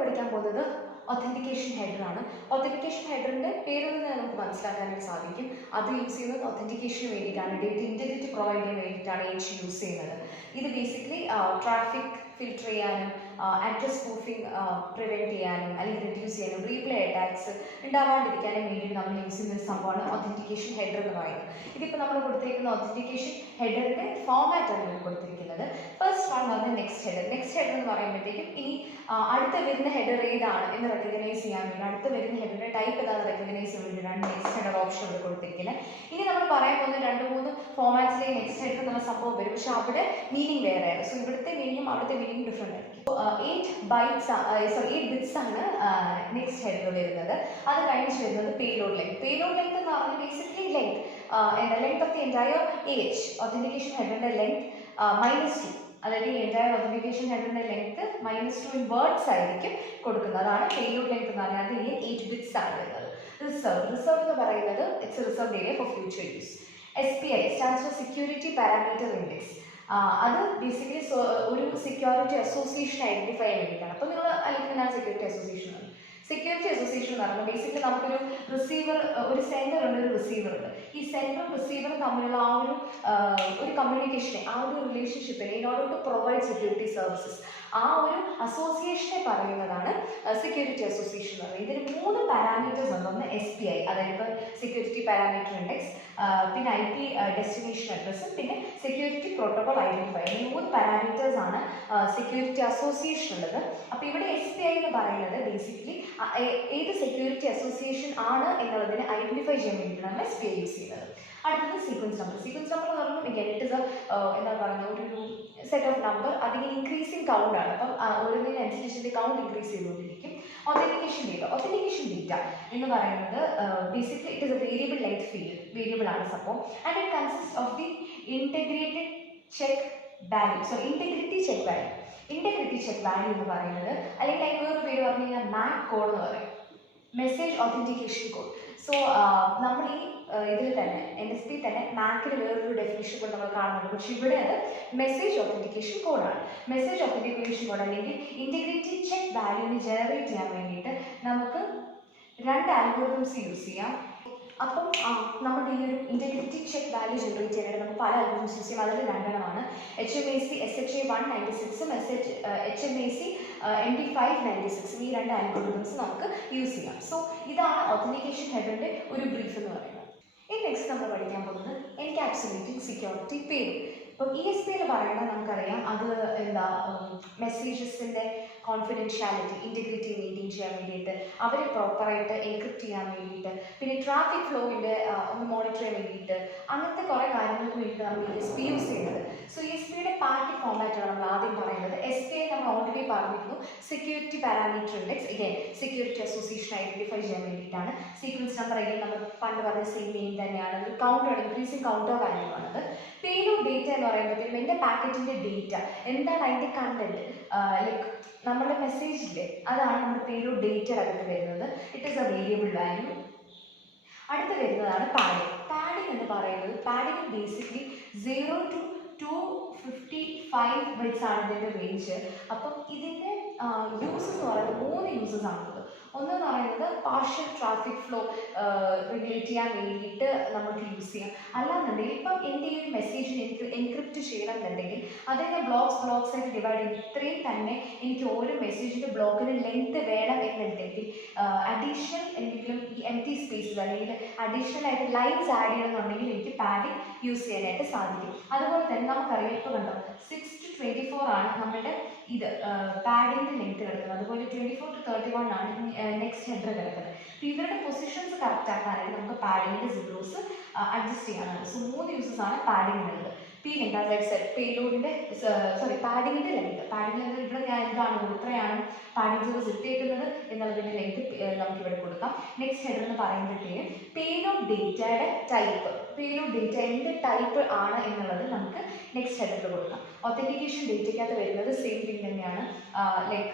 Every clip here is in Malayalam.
പഠിക്കാൻ പോകുന്നത് authentication header ആണ്. authentication headerന്റെ പേരിൽ നിന്ന് നമുക്ക് മനസ്സിലാക്കാനായിട്ട് സാധിക്കും. അത് യൂസ് ചെയ്യുന്നത് authentication വേണ്ടിയിട്ടാണ്, ഡേറ്റ ഇന്റഗ്രിറ്റി പ്രൊവൈഡ് ചെയ്യാൻ വേണ്ടിയിട്ടാണ് യൂസ് ചെയ്യുന്നത്. ഇത് ബേസിക്കലി ട്രാഫിക് ഫിൽട്ടർ ചെയ്യാനും അഡ്രസ് സ്പൂഫിംഗ് പ്രിവെൻറ്റ് ചെയ്യാനും അല്ലെങ്കിൽ റിഡ്യൂസ് ചെയ്യാനും റീപ്ലേ അറ്റാക്സ് ഉണ്ടാവാണ്ടിരിക്കാനും വേണ്ടി നമ്മൾ യൂസ് ചെയ്യുന്ന ഒരു സംഭവമാണ് authentication header എന്ന് പറയുന്നത്. ഇതിപ്പോൾ നമ്മൾ കൊടുത്തിരിക്കുന്ന authentication headerന്റെ ഫോമാറ്റാണ് നമ്മൾ കൊടുത്തിരിക്കുന്നത്. ഫസ്റ്റ് വൺ പറഞ്ഞാൽ നെക്സ്റ്റ് ഹെഡർ എന്ന് പറയുമ്പോഴത്തേക്കും ഇനി അടുത്ത വരുന്ന ഹെഡർ ഏതാണ് എന്ന് റെക്കഗ്നൈസ് ചെയ്യാൻ വേണ്ടി, അടുത്ത വരുന്ന ഹെഡറിന്റെ ടൈപ്പ് ഏതാണ് റെക്കഗ്നൈസ് ചെയ്യാൻ വേണ്ടിയിട്ടാണ് നെക്സ്റ്റ് ഹെഡർ ഓപ്ഷൻ ഇവിടെ കൊടുത്തിരിക്കുന്നത്. ഇനി നമ്മൾ പറയാൻ പോകുന്ന 2-3 ഫോമാറ്റ്സിലെ നെക്സ്റ്റ് ഹെഡർ എന്നുള്ള സംഭവം വരും, പക്ഷെ അവിടെ മീനിങ് വേറെയാണ്. സോ ഇവിടുത്തെ മീനിങ്ങും അവിടുത്തെ മീനിങ് ഡിഫറെൻ്റ് ആയിരിക്കും. 8 ബിറ്റ്സ് ആണ് നെക്സ്റ്റ് ഹെഡർ വരുന്നത്. അത് കഴിഞ്ഞ് വരുന്നത് പേലോഡ് ലെങ്ത്. പേലോഡ് ലെങ്ത് എന്ന് പറഞ്ഞാൽ basically length of the entire age authentication ഹെഡറിന്റെ ലെങ്ത് -2, അതായത് ഈ എൻറ്റയർ authentication ഹെഡറിന്റെ ലെങ്ത് -2 ഇൻ വേർഡ്സ് ആയിരിക്കും കൊടുക്കുന്നത്. അതാണ് പേലോഡ് ലെങ്ത് എന്ന് പറഞ്ഞാൽ. അത് 8 ബിറ്റ്സ് ആണ് വരുന്നത്. റിസർവ് എന്ന് പറയുന്നത് it's reserve area for future use. SPI stands for security parameter index. അത് ബേസിക്കലി ഒരു സെക്യൂരിറ്റി അസോസിയേഷൻ ഐഡന്റിഫൈ ചെയ്യാൻ വേണ്ടിയിട്ടാണ്. അപ്പോൾ നിങ്ങൾ അല്ലെങ്കിൽ സെക്യൂരിറ്റി അസോസിയേഷൻ ആണ്. സെക്യൂരിറ്റി അസോസിയേഷൻ എന്ന് പറയുമ്പോൾ ബേസിക്കലി നമുക്കൊരു റിസീവർ, ഒരു സെൻഡർ ഉണ്ട്, ഒരു റിസീവർ ഉണ്ട്. ഈ സെൻഡറും റിസീവറും തമ്മിലുള്ള ഒരു കമ്മ്യൂണിക്കേഷനെ, ആ ഒരു റിലേഷൻഷിപ്പിനെ in order to provide security services, ആ ഒരു അസോസിയേഷനെ പറയുന്നതാണ് സെക്യൂരിറ്റി അസോസിയേഷൻ എന്ന് പറയുന്നത്. ഇതിന് 3 പാരാമീറ്റേഴ്സ് ഉണ്ട്. ഒന്ന് SPI, അതായത് സെക്യൂരിറ്റി പാരാമീറ്റർ ഇൻഡെക്സ്, പിന്നെ IP ഡെസ്റ്റിനേഷൻ അഡ്രസ്സ്, പിന്നെ സെക്യൂരിറ്റി പ്രോട്ടോകോൾ ഐഡന്റിഫയർ. ഈ 3 പാരാമീറ്റേഴ്സ് ആണ് സെക്യൂരിറ്റി അസോസിയേഷൻ ഉള്ളത്. അപ്പോൾ ഇവിടെ SPI എന്ന് പറയുന്നത് ബേസിക്കലി ഏത് സെക്യൂരിറ്റി അസോസിയേഷൻ ആണ് എന്നുള്ളതിനെ ഐഡന്റിഫൈ ചെയ്യാൻ വേണ്ടിയിട്ടാണ് SPI യൂസ് ചെയ്യുന്നത്. അടുത്തത് സീക്വൻസ് നമ്പർ. സീക്വൻസ് നമ്പർ എന്ന് പറയുമ്പോൾ ഇറ്റ് ഇസ് എന്താ പറയുക, ഒരു സെറ്റ് ഓഫ് നമ്പർ. അതിങ്ങനെ ഇൻക്രീസിങ് കൗണ്ട് ആണ്. അപ്പം ഓരോന്നിനനുസരിച്ച് കൗണ്ട് ഇൻക്രീസ് ചെയ്തുകൊണ്ടിരിക്കും. authentication data എന്ന് പറയുന്നത് basically it is A variable length field, variable ആണ് സംഭവം. And it consist of the integrated check value. Integrity check value എന്ന് പറയുന്നത്, അല്ലെങ്കിൽ അതിന് വേറൊരു പേര് പറഞ്ഞു കഴിഞ്ഞാൽ MAC കോഡ് എന്ന് പറയും, മെസ്സേജ് ഒതന്റിക്കേഷൻ കോഡ്. സോ നമ്മൾ ഈ ഇതിൽ തന്നെ NSP തന്നെ MACന് വേറൊരു ഡെഫിനിഷൻ കൂടെ നമ്മൾ കാണുന്നുണ്ട്, പക്ഷേ ഇവിടെ അത് മെസ്സേജ് ഒതന്റിക്കേഷൻ കോഡാണ്. മെസ്സേജ് ഒതന്റിക്കേഷൻ കോഡ് അല്ലെങ്കിൽ ഇന്റഗ്രിറ്റി ചെക്ക് വാല്യൂവിനെ ജനറേറ്റ് ചെയ്യാൻ വേണ്ടിയിട്ട് നമുക്ക് 2 അൽഗോരിതംസ് യൂസ് ചെയ്യാം. അപ്പം നമ്മുടെ ഈ ഒരു ഇന്റഗ്രിറ്റി ചെക്ക് വാല്യൂ ജനറേറ്റ് ചെയ്യാനായിട്ട് നമുക്ക് പല അൽഗോരിതംസ് യൂസ് ചെയ്യാം. അതിൽ 2 എണ്ണമാണ് HMAC SHA-196ഉം HMAC MD596. ഈ 2 അൽഗോരിതംസ് നമുക്ക് യൂസ് ചെയ്യാം. സോ ഇതാണ് authentication ഹെഡറിന്റെ ഒരു ബ്രീഫ് എന്ന് പറയുന്നത്. ഇനി നെക്സ്റ്റ് നമ്മൾ പഠിക്കാൻ പോകുന്നത് എൻകാപ്സുലേറ്റിംഗ് സെക്യൂരിറ്റി പേലോഡ്. ഇപ്പം ESP എന്ന് പറയുന്നത് നമുക്കറിയാം, അത് എന്താ മെസ്സേജസിൻ്റെ കോൺഫിഡൻഷ്യാലിറ്റി, ഇൻറ്റഗ്രിറ്റി മെയിൻറ്റെയിൻ ചെയ്യാൻ വേണ്ടിയിട്ട്, അവരെ പ്രോപ്പറായിട്ട് എൻക്രിപ്റ്റ് ചെയ്യാൻ വേണ്ടിയിട്ട്, പിന്നെ ട്രാഫിക് ഫ്ലോവിൻ്റെ ഒന്ന് മോണിറ്റർ ചെയ്യാൻ വേണ്ടിയിട്ട്, അങ്ങനത്തെ കുറേ കാര്യങ്ങൾക്ക് വേണ്ടിയിട്ട് നമ്മൾ ESP യൂസ് ചെയ്യുന്നത്. സോ ESPയുടെ പാക്കറ്റ് ഫോമാറ്റാണ് നമ്മൾ ആദ്യം പറയുന്നത്. SPI നമ്മൾ ഓൾറെഡി പറഞ്ഞിരുന്നു, security parameter index, again security association identify ചെയ്യാൻ വേണ്ടിയിട്ടാണ്. സീക്വൻസ് നമ്പർ അഗൈൻ നമ്മൾ പണ്ട് പറഞ്ഞ സെയിം മെയിൻ തന്നെയാണ്, ഒരു കൗണ്ടർ, ഇൻക്രീസിങ് കൗണ്ടർ വാല്യൂ ആണത്. പേലോഡ് ഡേറ്റ എന്ന് പറയുമ്പോഴത്തേക്കും എൻ്റെ പാക്കറ്റിൻ്റെ ഡേറ്റ എന്താണ്, അതിൻ്റെ കണ്ടന്റ്, ലൈക്ക് നമ്മുടെ മെസ്സേജില്ലേ, അതാണ് നമ്മുടെ പേലോഡ് ഡേറ്റയുടെ അകത്ത് വരുന്നത്. It is A variable value. അടുത്ത് വരുന്നതാണ് പാഡിംഗ് എന്ന് പറയുന്നത്. പാഡിംഗ് ബേസിക്കലി 0 to 255 ബൈറ്റ്സ് ആണ് ഇതിൻ്റെ റേഞ്ച്. അപ്പം ഇതിൻ്റെ യൂസസ് എന്ന് പറയുന്നത് 3 യൂസസ് ആണുള്ളത്. ഒന്നെന്ന് പറയുന്നത് പാർഷ്യൽ ട്രാഫിക് ഫ്ലോ റെഗുലേറ്റ് ചെയ്യാൻ വേണ്ടിയിട്ട് നമുക്ക് യൂസ് ചെയ്യാം. അല്ലാന്നുണ്ടെങ്കിൽ ഇപ്പം എൻ്റെ ഈ ഒരു മെസ്സേജിന് എനിക്ക് എൻക്രിപ്റ്റ് ചെയ്യണം എന്നുണ്ടെങ്കിൽ അതിനെ ബ്ലോക്സ് ആയിട്ട് ഡിവൈഡ് ചെയ്ത് ഇത്രയും തന്നെ എനിക്ക് ഓരോ മെസ്സേജിൻ്റെ ബ്ലോക്കിന് ലെങ്ത് വേണം എന്നുണ്ടെങ്കിൽ അഡീഷണൽ എന്തെങ്കിലും ഈ എംപ്റ്റി സ്പേസസ് അല്ലെങ്കിൽ അഡീഷണൽ ആയിട്ട് ലൈൻസ് ആഡ് ചെയ്യണമെന്നുണ്ടെങ്കിൽ എനിക്ക് പാഡിംഗ് യൂസ് ചെയ്യാനായിട്ട് സാധിക്കും. അതുപോലെ തന്നെ നമുക്കറിയാം, ഇപ്പോൾ കണ്ടോ 6 to 24 ആണ് നമ്മുടെ ഇത് പാഡിങ്ങിൻ്റെ ലെങ്ത് കിടക്കുന്നത്. അതുപോലെ 24 to 31 ആണ് നെക്സ്റ്റ് ഹെഡർ കിടക്കുന്നത്. അപ്പോൾ ഇവരുടെ പൊസിഷൻസ് കറക്റ്റ് ആക്കാനായിട്ട് നമുക്ക് പാഡിങ്ങിൻ്റെ സിഗ്നൽസ് അഡ്ജസ്റ്റ് ചെയ്യാനാണ്. സോ 3 യൂസസ് ആണ് പാഡിങ്ങിനുള്ളത്. ലെങ്ത് ആസ് ഐ സെഡ്, പേലോഡിൻ്റെ പാഡിങ്ങിൻ്റെ ലെങ്ത്. പാഡിങ്ങിൻ്റെ ഇവിടെ ഞാൻ എന്താണ് ഇത്രയാണ് പാഡിങ് സിഗ്നൽസ് ഇട്ടേക്കുന്നത് എന്നുള്ളതിൻ്റെ ലെങ്ത് നമുക്ക് ഇവിടെ കൊടുക്കാം. നെക്സ്റ്റ് ഹെഡർ എന്ന് പറയുമ്പോഴത്തേക്കും പേലോഡ് ഡേറ്റയുടെ ടൈപ്പ്, പേലോഡ് ഡേറ്റ എന്ത് ടൈപ്പ് ആണ് എന്നുള്ളത് നമുക്ക് നെക്സ്റ്റ് ഹെഡറിൽ കൊടുക്കാം. ഒത്തൻറ്റിക്കേഷൻ ഡേറ്റയ്ക്കകത്ത് വരുന്നത് സെയിം തിങ് തന്നെയാണ്, ലൈക്ക്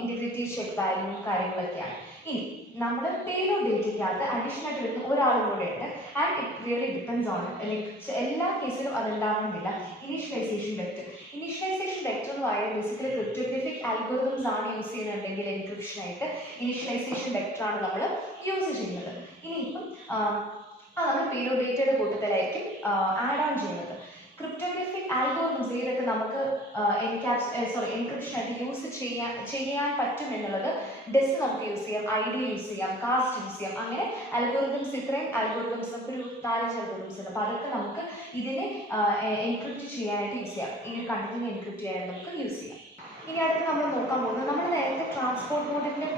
ഇൻറ്റഗ്രിറ്റി ചെക്ക് വാല്യൂ കാര്യങ്ങളൊക്കെയാണ്. ഇനി നമ്മൾ പേലോഡ് ഡേറ്റയ്ക്കകത്ത് അഡീഷണൽ ആയിട്ട് വരുന്ന ഒരാളും കൂടെ ഉണ്ട്. And it really depends on like എല്ലാ കേസിലും അതുണ്ടാകുന്നില്ല. ഇനീഷ്യലൈസേഷൻ വെക്റ്റർ ഇനീഷ്യലൈസേഷൻ വെക്ടർ എന്ന് പറയുന്നത് ബേസിക്കലി ക്രിപ്റ്റോഗ്രഫിക് ആൽഗോരിതംസ് ആണ് യൂസ് ചെയ്യുന്നുണ്ടെങ്കിൽ എൻക്രിപ്ഷനായിട്ട് ഇനീഷ്യലൈസേഷൻ വെക്ടർ ആണ് നമ്മൾ യൂസ് ചെയ്യുന്നത്. ഇനിയിപ്പം നമ്മൾ പേലോഡ് ഡേറ്റയുടെ കൂട്ടത്തിലായിരിക്കും ആഡ് ഓൺ ചെയ്യുന്നത്. ക്രിപ്റ്റോഗ്രഫിക് ആൽഗോരിതംസ് ഏതൊക്കെ നമുക്ക് എൻക്രിപ്ഷനായിട്ട് യൂസ് ചെയ്യാൻ പറ്റും എന്നുള്ളത് ഡെസ് നമുക്ക് യൂസ് ചെയ്യാം, ഐഡി യൂസ് ചെയ്യാം, കാസ്റ്റ് യൂസ് ചെയ്യാം. അങ്ങനെ അൽഗോരിതംസ്, ഇത്രയും അൽഗോരിതംസ് നമുക്കൊരു 4-5 അൽഗോരിതംസ് ഉണ്ട്. അപ്പോൾ അതൊക്കെ നമുക്ക് ഇതിനെ എൻക്രിപ്റ്റ് ചെയ്യാനായിട്ട് യൂസ് ചെയ്യാം. ഈ ഒരു കണ്ടന്റിനെ എൻക്രിപ്റ്റ് ചെയ്യാനായിട്ട് നമുക്ക് യൂസ് ചെയ്യാം. ഇനി അടുത്ത് നമ്മൾ നോക്കാൻ പോകുന്നത്, നമ്മൾ നേരത്തെ ട്രാൻസ്പോർട്ട് മോഡിൻ്റെയും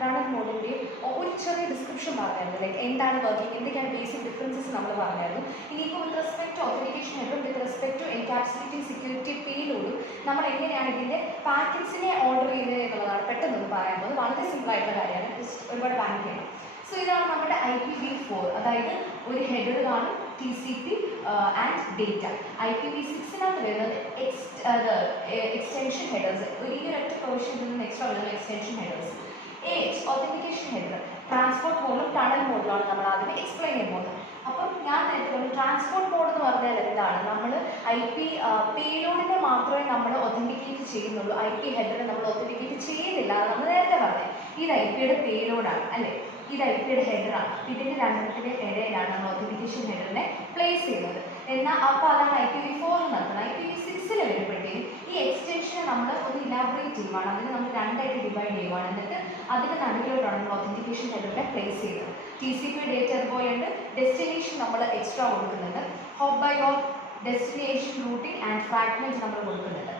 ടണൽ മോഡിൻ്റെയും ഒരു ചെറിയ ഡിസ്ക്രിപ്ഷൻ പറഞ്ഞായിരുന്നു. ലൈക്ക് എന്താണ് വർക്കിംഗ്, എന്തൊക്കെയാണ് ബേസിക് ഡിഫറൻസസ് നമ്മൾ പറഞ്ഞായിരുന്നു. ഇനിയിപ്പോൾ വിത്ത് റെസ്പെക്ട് ടു ഓതന്റിക്കേഷൻ ഹെഡറും with respect to encapsulating security പേലോഡും നമ്മൾ എങ്ങനെയാണ് ഇതിൻ്റെ പാക്കറ്റ്സിനെ ഓർഡർ ചെയ്യുന്നത് എന്നുള്ളതാണ് പെട്ടെന്ന് പറയാൻ പോകുന്നത്. വളരെ സിമ്പിൾ ആയിട്ടുള്ള കാര്യമാണ്, ജസ്റ്റ് ഒരുപാട് പാനിക് ചെയ്യണം. സോ ഇതാണ് നമ്മുടെ IPv4, അതായത് ഒരു ഹെഡർ കാണും, TCP ആൻഡ് ഡേറ്റ. IPv6 വരുന്നത് എക്സ്റ്റൻഷൻ ഹെഡേഴ്സ്, ഈ ഒരൊറ്റ പ്രൊവിഷനിൽ നിന്ന് എക്സ്ട്രാ വരുന്ന extension headers. Authentication header transport മോഡിലും ടണൽ മോഡിലാണ് നമ്മൾ ആദ്യം എക്സ്പ്ലെയിൻ ചെയ്യാൻ പോകുന്നത്. അപ്പം ഞാൻ നേരത്തെ പറഞ്ഞു ട്രാൻസ്പോർട്ട് മോഡ് എന്ന് പറഞ്ഞാൽ എന്താണ്, നമ്മൾ പേലോഡിനെ മാത്രമേ നമ്മൾ ഒതന്റിക്കേറ്റ് ചെയ്യുന്നുള്ളൂ, IP ഹെഡറിനെ നമ്മൾ ഒതന്റിക്കേറ്റ് ചെയ്യുന്നില്ല. അത് നമ്മൾ നേരത്തെ പറഞ്ഞത്. ഇത് IPയുടെ പേലോഡാണ് അല്ലേ, ഇത് IPയുടെ ഹെഡറാണ്. ഇതിൻ്റെ രണ്ടിൻ്റെ ഇടയിലാണ് നമ്മൾ ഒതന്റിക്കേഷൻ ഹെഡറിനെ പ്ലേസ് ചെയ്യുന്നത്. എന്നാൽ അപ്പോൾ അതാണ് IPv4 നടക്കുന്നത്. IPv6 വരുമ്പോഴത്തേക്കും ഈ എക്സ്റ്റൻഷനെ നമ്മൾ ഒന്ന് ഇലാബറേറ്റ് ചെയ്യുവാണ്, അതിന് നമ്മൾ രണ്ടായിട്ട് ഡിവൈഡ് ചെയ്യുവാണ്. എന്നിട്ട് അതിൻ്റെ നടുവിലോട്ടാണ് നമ്മൾ ഒതന്റിക്കേഷൻ ഹെഡറിനെ പ്ലേസ് ചെയ്യുന്നത്. TCP ഡേറ്റ അതുപോലെയുണ്ട്, ഡെസ്റ്റിനേഷൻ നമ്മൾ എക്സ്ട്രാ കൊടുക്കുന്നുണ്ട്, hop by hop, destination routing and fragment നമ്മൾ കൊടുക്കുന്നുണ്ട്.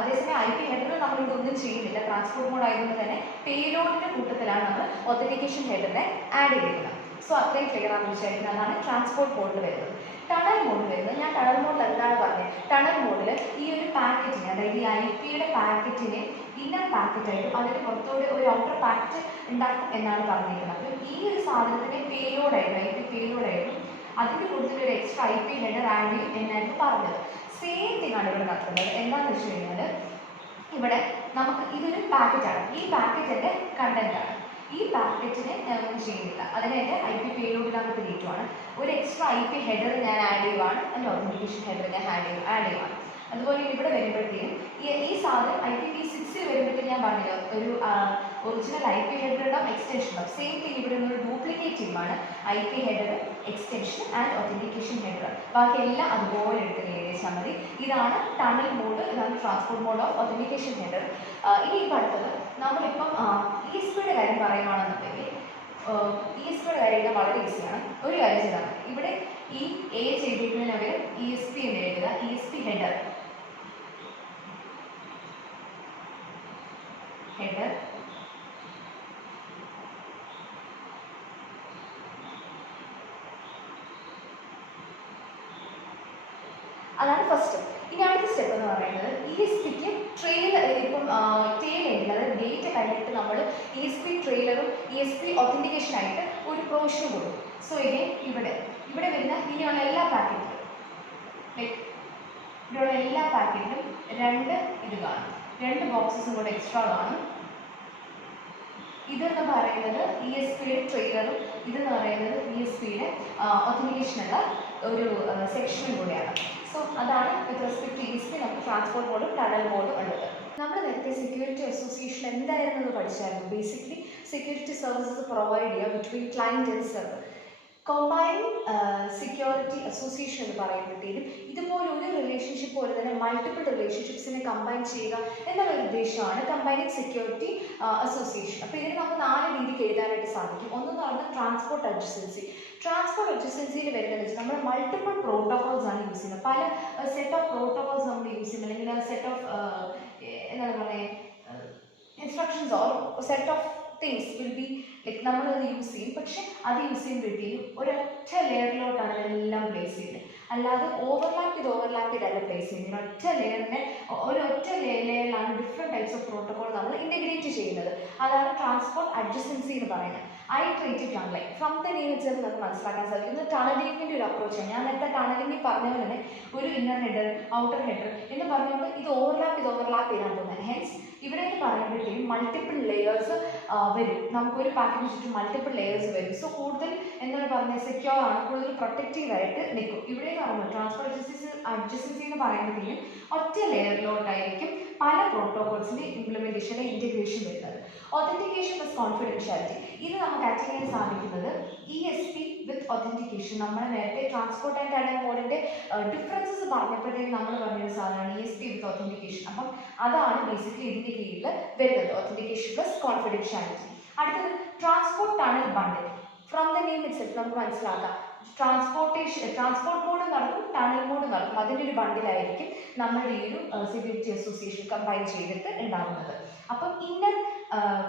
അതേസമയം IP ഹെഡറിൽ നമ്മൾ ഇതൊന്നും ചെയ്യുന്നില്ല. ട്രാൻസ്പോർട്ട് മോഡ് ആയതുകൊണ്ട് തന്നെ പേലോഡിൻ്റെ കൂട്ടത്തിലാണ് നമ്മൾ ഒതന്റിക്കേഷൻ ഹെഡറിനെ ആഡ് ചെയ്തിരിക്കുന്നത്. സോ അത്രയും ക്ലിയർ ആണെന്ന് വിചാരിക്കുന്നത്. അതാണ് ട്രാൻസ്പോർട്ട് മോഡിൽ വരുന്നത്. ടണൽ മോഡിൽ വരുന്നത്, ഞാൻ ടണൽ മോഡിൽ എന്താണ് പറഞ്ഞത്, ടണൽ മോഡിൽ ഈ ഒരു പാക്കറ്റിനെ, അതായത് ഈ IPയുടെ പാക്കറ്റിനെ ഇന്നർ പാക്കറ്റായിട്ടും അതിന് പുറത്തോടെ ഒരു ഔട്ടർ പാക്കറ്റ് ഉണ്ടാക്കും എന്നാണ് പറഞ്ഞിരിക്കുന്നത്. അപ്പോൾ ഈ ഒരു സാധനത്തിനെ പേലോഡായിരുന്നു, IP പേലോഡായിരുന്നു, അതിൻ്റെ കൂടുതൽ ഒരു എക്സ്ട്രാ IP ഹെഡർ ആഡ് ചെയ്യും എന്നായിരുന്നു പറഞ്ഞത്. സെയിം തിങ് ആണ് ഇവിടെ നടക്കുന്നത്. എന്താണെന്ന് വെച്ച് കഴിഞ്ഞാൽ ഇവിടെ നമുക്ക് ഇതൊരു പാക്കറ്റാണ്, ഈ പാക്കറ്റിൻ്റെ കണ്ടന്റാണ്. ഈ പാക്കറ്റിനെ ഒന്നും ചെയ്യുന്നില്ല, അതിനെ എൻ്റെ IP പേലോഡിനകത്ത് കയറ്റുവാണ്. ഒരു എക്സ്ട്രാ IP ഹെഡർ ഞാൻ ആഡ് ചെയ്യുവാണ്, അതിൻ്റെ ഒതന്റിക്കേഷൻ ഹെഡർ ഞാൻ ആഡ് ചെയ്യുവാണ്. അതുപോലെ ഇവിടെ വരുമ്പോഴത്തേക്കും ഈ സാധനം IPv6 വരുമ്പോഴത്തേക്കും ഞാൻ പറഞ്ഞില്ല, ഒരു ഒറിജിനൽ IP ഹെഡർ ഉണ്ടാവും, എക്സ്റ്റൻഷൻ ഉണ്ടാവും. സെയിം തിങ് ഇവിടെ നിന്ന് ഡ്യൂപ്ലിക്കേറ്റ് ചെയ്യുവാണ്, IP header, extension and authentication header. ബാക്കി എല്ലാം അതുപോലെ എടുത്ത് ഏകദേശം മതി. ഇതാണ് ടണൽ മോഡ്, ഇതാണ് transport mode of authentication header. ഇനി ഇപ്പം അടുത്തത് നമ്മളിപ്പം ESPയുടെ കാര്യം പറയുകയാണെന്നുണ്ടെങ്കിൽ ESPയുടെ കാര്യം വളരെ ഈസിയാണ്. ഒരു കാര്യം ചെയ്താൽ മതി, ഇവിടെ ഈ A ചെയ്തിരിക്കുന്നതിന് പകരം ESP എന്ന് എഴുതുക. ESP ഹെഡർ അതാണ് ഫസ്റ്റ്. ഇനി അടുത്ത സ്റ്റെപ്പ് എന്ന് പറയുന്നത് ESPക്ക് ട്രെയിലർ, ഇപ്പം ടെയിൽ എൻഡിൽ, അതായത് ഡേറ്റ് കഴിഞ്ഞിട്ട് നമ്മൾ ESP ട്രെയിലറും ESP ഒതന്റിക്കേഷൻ ആയിട്ട് ഒരു പ്രൊവിഷൻ കൊടുക്കും. സോ ഇവിടെ വരുന്ന ഇനിയുള്ള എല്ലാ പാക്കറ്റിലും, ഇവിടെയുള്ള എല്ലാ പാക്കറ്റിലും രണ്ട് ഇത് കാണും, രണ്ട് ബോക്സസും കൂടെ എക്സ്ട്രാ കാണും. ഇതെന്ന് പറയുന്നത് ESPയുടെ ട്രെയിലറും ഇതെന്ന് പറയുന്നത് ESPയുടെ ഒതന്റിക്കേഷനുള്ള ഒരു സെക്ഷനും കൂടെയാണ്. സോ അതാണ് വിത്ത് റെസ്പെക്ട് ടു ESP നമുക്ക് ട്രാൻസ്പോർട്ട് മോഡും ടണൽ മോഡും ഉള്ളത്. നമ്മൾ നേരത്തെ സെക്യൂരിറ്റി അസോസിയേഷൻ എന്തായിരുന്നത് പഠിച്ചായിരുന്നു. ബേസിക്കലി സെക്യൂരിറ്റി സർവീസസ് പ്രൊവൈഡ് ചെയ്യുക between client and server. Combining security association എന്ന് പറയുമ്പോഴത്തേക്കും ഇതുപോലെ ഒരു റിലേഷൻഷിപ്പ് പോലെ തന്നെ മൾട്ടിപ്പിൾ റിലേഷൻഷിപ്സിനെ കമ്പൈൻ ചെയ്യുക എന്നുള്ള ഉദ്ദേശമാണ് കമ്പൈനിങ് സെക്യൂരിറ്റി അസോസിയേഷൻ. അപ്പോൾ ഇതിന് നമുക്ക് 4 രീതിക്ക് എഴുതാനായിട്ട് സാധിക്കും. ഒന്നെന്ന് പറഞ്ഞാൽ ട്രാൻസ്പോർട്ട് അഡ്ജസൻസി. ട്രാൻസ്പോർട്ട് അഡ്ജസൻസിയിൽ വരുന്നത് വെച്ചാൽ നമ്മൾ മൾട്ടിപ്പിൾ പ്രോട്ടോകോൾസ് ആണ് യൂസ് ചെയ്യുന്നത്. പല സെറ്റ് ഓഫ് പ്രോട്ടോകോൾസ് നമ്മൾ യൂസ് ചെയ്യുന്നത്, അല്ലെങ്കിൽ സെറ്റ് ഓഫ് എന്താണ് പറയുക, instructions or set of things will be like നമ്മളത് യൂസ് ചെയ്യും. പക്ഷെ അത് യൂസ് ചെയ്യുമ്പോഴത്തേക്കും ഒരൊറ്റ ലെയറിലോട്ടാണ് ഇതെല്ലാം പ്ലേസ് ചെയ്യുന്നത്, അല്ലാതെ ഓവർലാപ്പ് ചെയ്തല്ല പ്ലേസ് ചെയ്യുന്നത്. ഒരൊറ്റ ലെയറിലാണ് ഡിഫറെൻറ്റ് ടൈപ്സ് ഓഫ് പ്രോട്ടോകോൾ നമ്മൾ ഇൻറ്റഗ്രേറ്റ് ചെയ്യുന്നത്. അതാണ് ട്രാൻസ്പോർട്ട് അഡ്ജസൻസി എന്ന് പറയുന്നത്. Iterative tunnelling from the name itself നമുക്ക് മനസ്സിലാക്കാൻ സാധിക്കും. ഇത് ടണലിങ്ങിൻ്റെ ഒരു അപ്രോച്ചാണ്. ഞാൻ നേരത്തെ ടണലിംഗ് പറഞ്ഞ പോലെ തന്നെ ഒരു ഇന്നർ ഹെഡർ, ഔട്ടർ ഹെഡർ എന്ന് പറഞ്ഞുകൊണ്ട് ഇത് ഓവർലാപ്പ് ചെയ്താണ് പോകുന്നത്. ഹെൻസ് ഇവിടെ പറയുമ്പോഴത്തേക്കും മൾട്ടിപ്പിൾ ലെയേഴ്സ് വരും. നമുക്കൊരു പാക്കറ്റിന് ചുറ്റും മൾട്ടിപ്പിൾ ലെയേഴ്സ് വരും. സോ കൂടുതൽ എന്താണ് പറയുന്നത്, സെക്യൂർ ആണ്, കൂടുതൽ പ്രൊട്ടക്റ്റീവ് ആയിട്ട് നിൽക്കും. ഇവിടെ പറയുമ്പോൾ ട്രാൻസ്ഫർ അഡ്ജസൻസി എന്ന് പറയുമ്പോഴത്തേക്കും ഒറ്റ ലെയറിലോട്ടായിരിക്കും പല പ്രോട്ടോകോൾസിന്റെ ഇംപ്ലിമെന്റേഷന്റെ ഇന്റഗ്രേഷൻ വരുന്നത്. ഒതന്റിക്കേഷൻ പ്ലസ് കോൺഫിഡൻഷ്യാലിറ്റി, ഇത് നമുക്ക് അറ്റൻഡ് ചെയ്യാൻ സാധിക്കുന്നത് ESP വിത്ത് ഒതന്റിക്കേഷൻ. നമ്മൾ നേരത്തെ ട്രാൻസ്പോർട്ട് ആൻഡ് ടണൽ മോഡിന്റെ ഡിഫറൻസസ് പറഞ്ഞപ്പോഴത്തേക്ക് നമ്മൾ പറഞ്ഞൊരു സാധനമാണ് ESP വിത്ത് ഒതന്റിക്കേഷൻ. അപ്പം അതാണ് ബേസിക്കലി ഇതിന്റെ കീഴിൽ വരുന്നത്, ഒതന്റിക്കേഷൻ പ്ലസ് കോൺഫിഡൻഷ്യാലിറ്റി. അടുത്തത് transport tunnel bundle. From the name itself നമുക്ക് മനസ്സിലാക്കാം, ട്രാൻസ്പോർട്ട് മോഡ് നടക്കും, ടണൽ മോഡ് നടക്കും. അതിൻ്റെ ഒരു ബണ്ടിലായിരിക്കും നമ്മുടെ ഈ ഒരു സെക്യൂരിറ്റി അസോസിയേഷൻ കമ്പൈൻ ചെയ്തിട്ട് ഉണ്ടാകുന്നത്. അപ്പം ഇന്നർ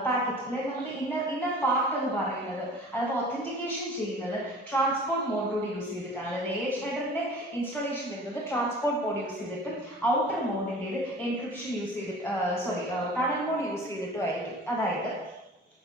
പാക്കറ്റ്, അതായത് നമുക്ക് ഇന്നർ പാർട്ട് എന്ന് പറയുന്നത്, അതായത് ഒതന്റിക്കേഷൻ ചെയ്യുന്നത് ട്രാൻസ്പോർട്ട് മോഡിലൂടെ യൂസ് ചെയ്തിട്ടാണ്. അതായത് AH ഹെഡറിന്റെ ഇൻസ്റ്റാളേഷൻ വരുന്നത് ട്രാൻസ്പോർട്ട് മോഡ് യൂസ് ചെയ്തിട്ടും ഔട്ടർ മോഡിൻ്റെ എൻക്രിപ്ഷൻ യൂസ് ചെയ്തിട്ട് ടണൽ മോഡ് യൂസ് ചെയ്തിട്ടും ആയിരിക്കും. അതായത്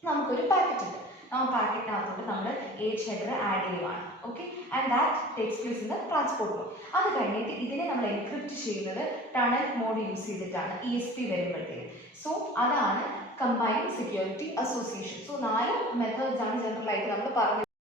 നമുക്കൊരു പാക്കറ്റ് ഉണ്ട്, ആ പാക്കറ്റിനകത്തോട്ട് നമ്മൾ AH ഹെഡർ ആഡ് ചെയ്യുവാണ്. Okay, and that takes place in the transport mode. അത് കഴിഞ്ഞിട്ട് ഇതിനെ നമ്മൾ എൻക്രിപ്റ്റ് ചെയ്യുന്നത് ടണൽ മോഡ് യൂസ് ചെയ്തിട്ടാണ്, ESP വരുമ്പോഴത്തേക്ക്. സോ അതാണ് combined security association. So 4 methods ആണ് ജനറൽ ആയിട്ട് നമ്മൾ പറഞ്ഞത്.